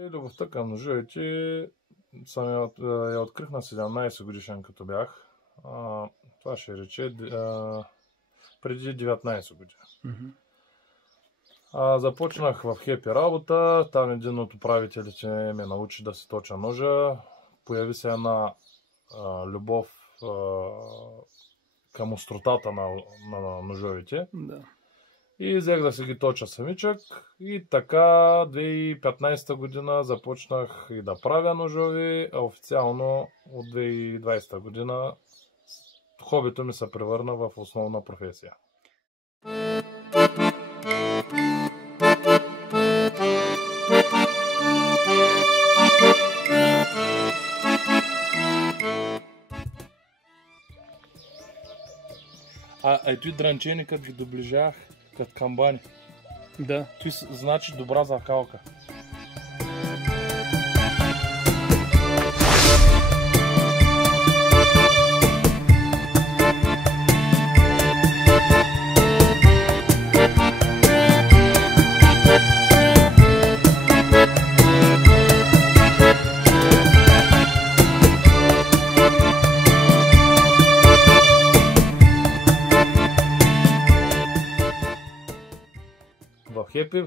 Любовта към ножовете я открих на 17 годишен, като бях. Това ще рече преди 19 години. Започнах в Хепи работа, там един от управителите ме научи да си точа ножа. Появи се една любов към остротата на ножовете. Да. И взех да си ги точа самичък. И така 2015 година започнах и да правя ножови, а официално от 2020 година хобито ми се превърна в основна професия. Ето и дранченикът ги доближах като камбани. Да. Той значи добра закалка. В Хепи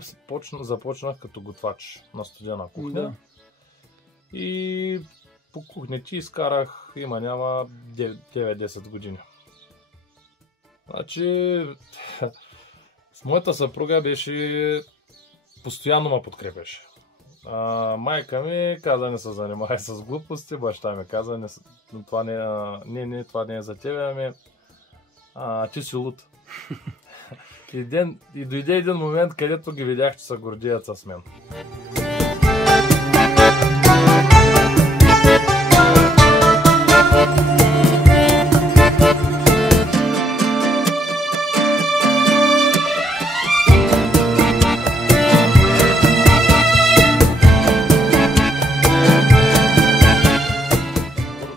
започнах като готвач на студена кухня. Да. И по кухнята изкарах няма 9-10 години. Значи с моята съпруга беше постоянно ме подкрепеше. Майка ми каза не се занимавай с глупости, баща ми каза това не е за тебе, ти си луд. И дойде един момент, където ги видях, че се гордеят с мен.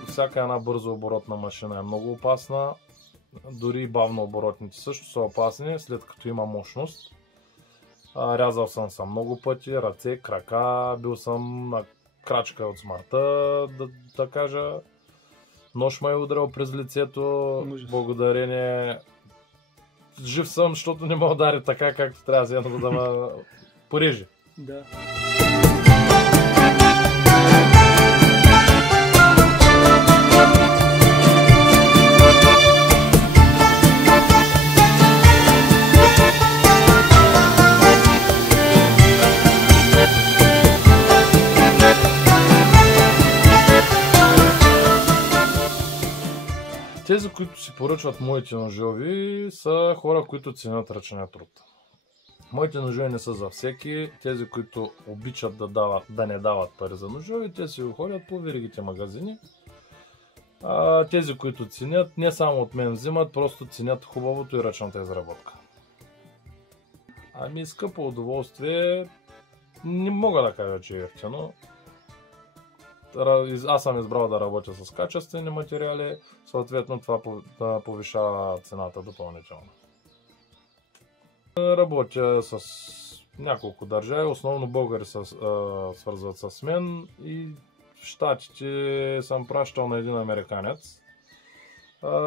Всяка една бързо оборотна машина е много опасна. Дори и бавно оборотните също са опасни, след като има мощност. Рязал съм много пъти, ръце, крака, бил съм на крачка от смъртта, да кажа. Нож ме е удрял през лицето, благодарение. Жив съм, защото не ме удари така, както трябва да ме порежи. Да. Тези, които си поръчват моите ножови, са хора, които ценят ръчния труд. Моите ножови не са за всеки. Тези, които обичат да не дават пари за ножови, те си ходят по веригите магазини. Тези, които ценят, не само от мен взимат, просто ценят хубавото и ръчната изработка. Скъпо удоволствие, не мога да кажа, че е ефтино. Аз съм избрал да работя с качествени материали, съответно това повишава цената допълнително. Работя с няколко държави, основно българи се свързват с мен и в Щатите съм пращал на един американец.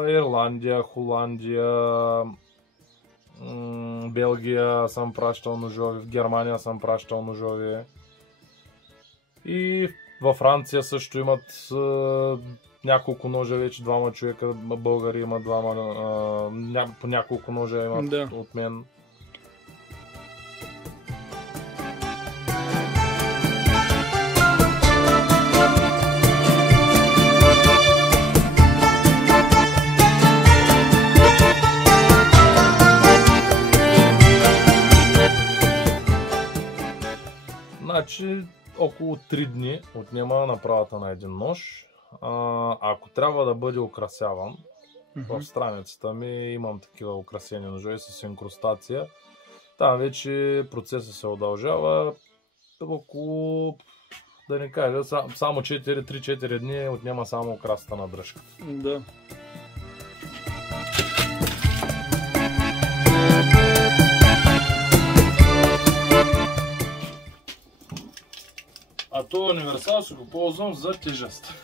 Ирландия, Холандия, Белгия съм пращал ножови, в Германия съм пращал ножови и във Франция също имат няколко ножа вече, двама човека, българи имат по няколко ножа имат от мен. Значи около 3 дни отнема направата на един нож. Ако трябва да бъде украсяван, в страницата ми имам такива украсени ножове с инкрустация. Там вече процесът се удължава около, да не кажа, само 3-4 дни отнема само украсата на дръжката. Да. този универсал си го ползвам за тежест.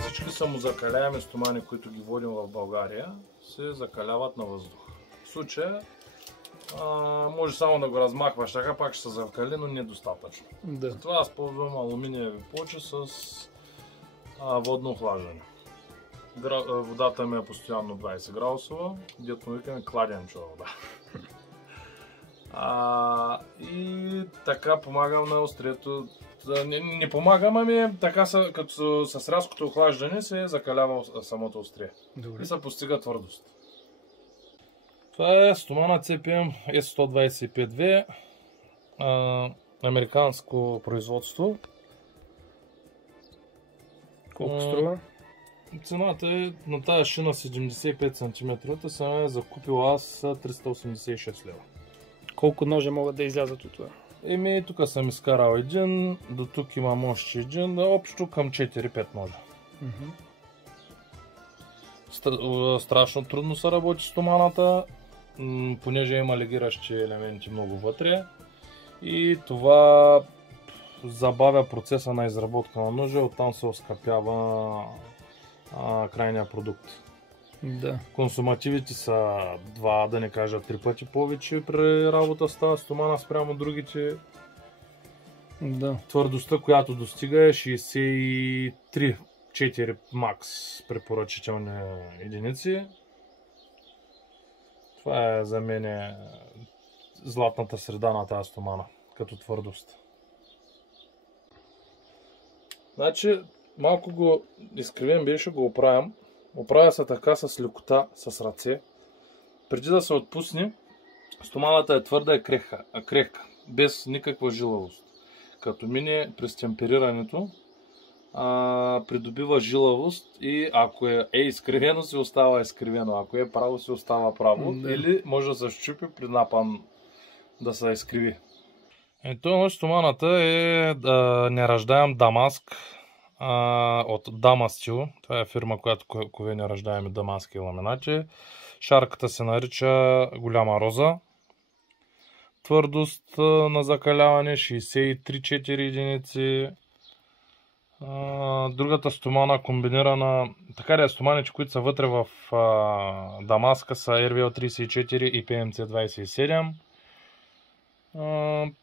Всички самозакаляеми стомани, които ги водим в България, се закаляват на въздух. В случая може само да го размахваш така, пак ще се закали, но недостатъчно. Да. Затова аз ползвам алуминиеви плочи с водно охлаждане. Водата ми е постоянно 20 градусова, дето му викаме кладенчева вода. И така помагам на острието. Не помагам, ами така като с рязкото охлаждане се закалява самото острие. Добре. И се постига твърдост. Това е стомана CPM S125V, американско производство. Колко струва? Цената е на тази шина 75 см, съм е закупил аз 386 лева. Колко ножа могат да излязат от това? Тук съм изкарал един, до тук имам още един, общо към 4-5 ножа. Страшно трудно се работи стоманата, понеже има легиращи елементи много вътре и това забавя процеса на изработка на ножа, оттам се оскъпява крайния продукт. Да. Консумативите са 2, да не кажа 3 пъти повече при работа с тази стомана спрямо другите. Да. Твърдостта, която достига е 63-4 макс препоръчителни единици. Това е за мен златната среда на тази стомана, като твърдост. Значи, малко го изкривен беше, го оправям. Оправя се така с лекота, с ръце. Преди да се отпусне, стоманата е твърда и крехка, без никаква жилавост. Като мине през темперирането, придобива жилавост и ако е изкривено, си остава изкривено. Ако е право, си остава право. Или може да се щупи при напън да се изкриви. Ето стоманата е нераждаем Дамаск от Дамастил. Това е фирма, която кове нераждаеми дамаски ламинати. Шарката се нарича Голяма роза. Твърдост на закаляване 63-4 единици. Другата стомана комбинирана, така ли стоманите, които са вътре в Дамаска, са RVL 34 и PMC 27.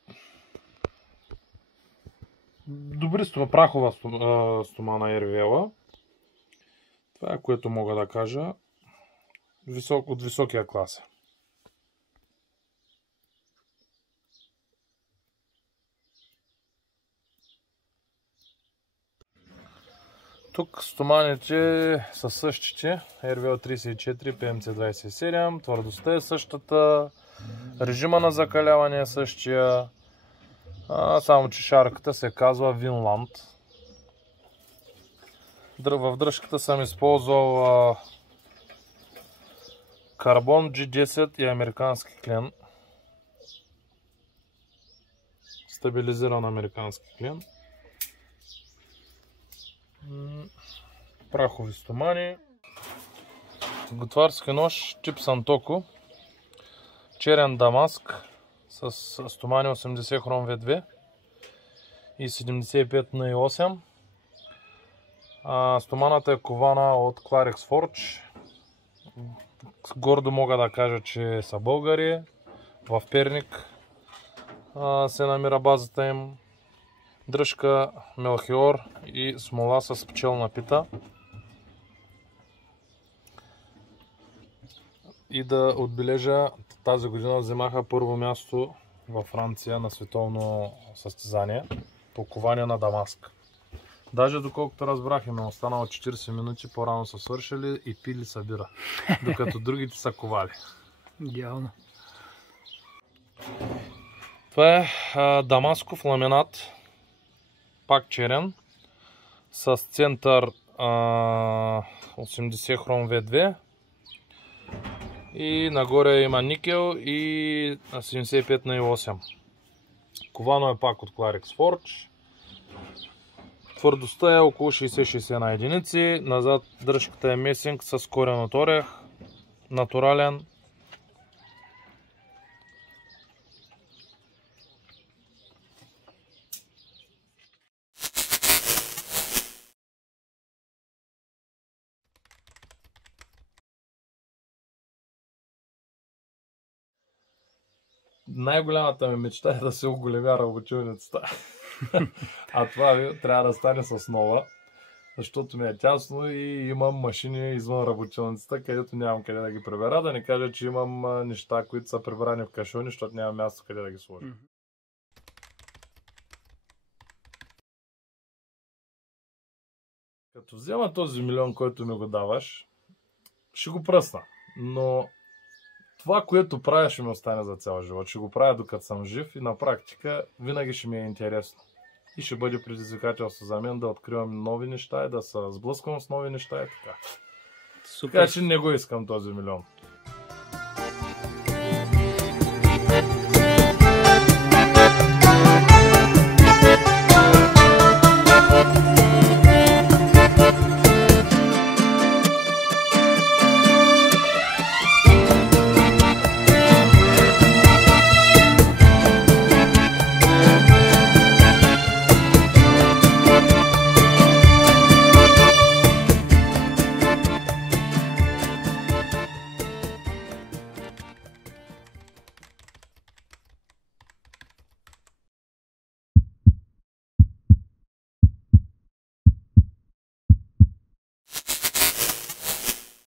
Добри прахова стомана RVL. Това е, което мога да кажа. От високия клас. Тук стоманите са същите. RVL 34, PMC 27. Твърдостта е същата. Режима на закаляване е същия. Само че шарката се казва Винланд. В дръжката съм използвал карбон G10 и американски клен. Стабилизиран американски клен. Прахови стомани. Готварски нож тип Сантоко. Черен Дамаск с стомани 80 хром V2 и 75 на 8. Стоманата е кована от Clarex Forge. Гордо мога да кажа, че са българи. В Перник се намира базата им. Дръжка Мелхиор и смола с пчелна пита. И да отбележа, тази година вземаха първо място във Франция на световно състезание по коване на Дамаск. Даже доколкото разбрах, им е останало 40 минути по-рано са свършили и пили събира, докато другите са ковали. Идеално. Това е дамасков ламинат, пак черен, с център 80 хром V2 и нагоре има никел и 75 на 8. Ковано е пак от Clarex Forge. Твърдостта е около 60-61 единици. Назад дръжката е месинг с корен от орех. Натурален. Най-голямата ми мечта е да се оголемя работилницата. А това трябва да стане с нова, защото ми е тясно и имам машини извън работилницата, където нямам къде да ги прибера. Да не кажа, че имам неща, които са прибрани в кашони, защото няма място къде да ги сложа. Като взема този милион, който ми го даваш, ще го пръсна. Но това, което правя, ще ми остане за цял живот. Ще го правя докато съм жив и на практика винаги ще ми е интересно. И ще бъде предизвикателство за мен да откривам нови неща и да се сблъсквам с нови неща и така. Супер. Така че не го искам този милион.